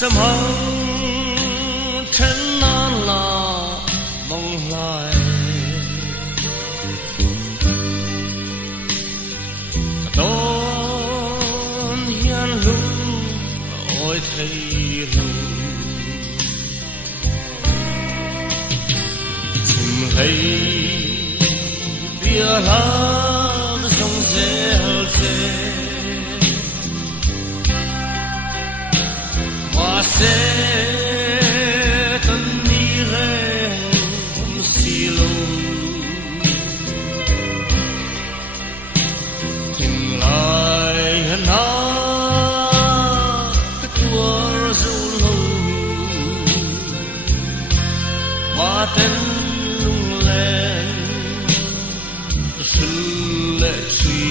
Sớm hồng trên non lò mong lại đón hiền lũ ôi thầy lũ chim hay bia lá sông rêu rêu hoa sẽ tân đi re hôm xì lô tình lại hân há cái tua du lô hoa tên lung lên sự lệ suy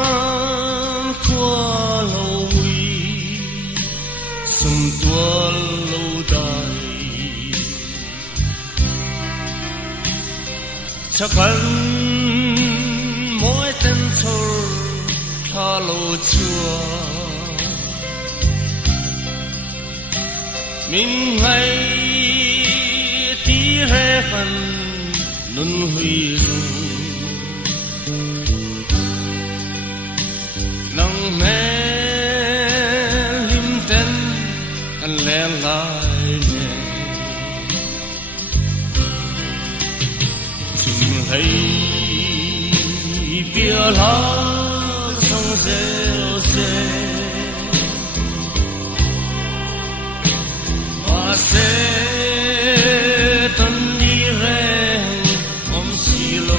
gian qua lâu nguy sum tua lâu đài chắc hẳn mỗi tên thơ tha lâu chua mình hay tí rê phần nun huy dung nắng mê lim tên anh lẽ lại nè chừng thấy bia lá sông rêu rêu hoa sẽ tân đi re om xì lô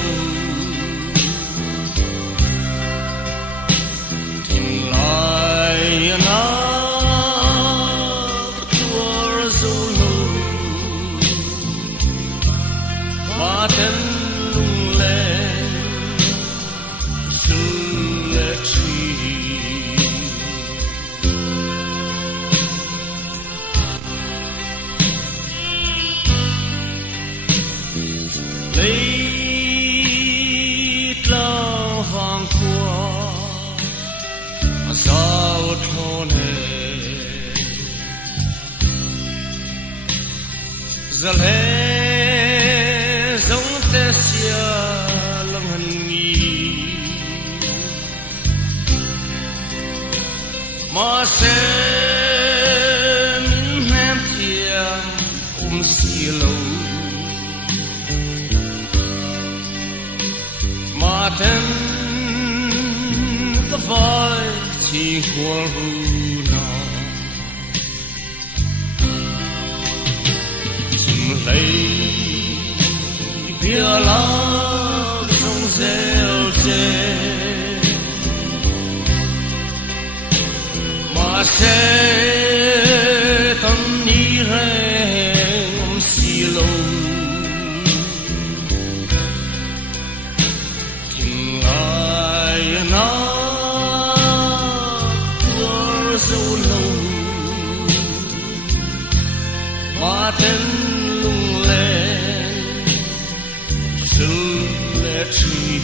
lấy lao vàng qua sao thôn hè giờ lẽ giống tê xia lòng hân nghi mà sẽ min hem thiam xì lâu mà tên ta vai chỉ qua runa chim lấy bia lá sông rêu rêu mà sẽ tâm đi re om xì lô hoa tên lung lên sự lệ truy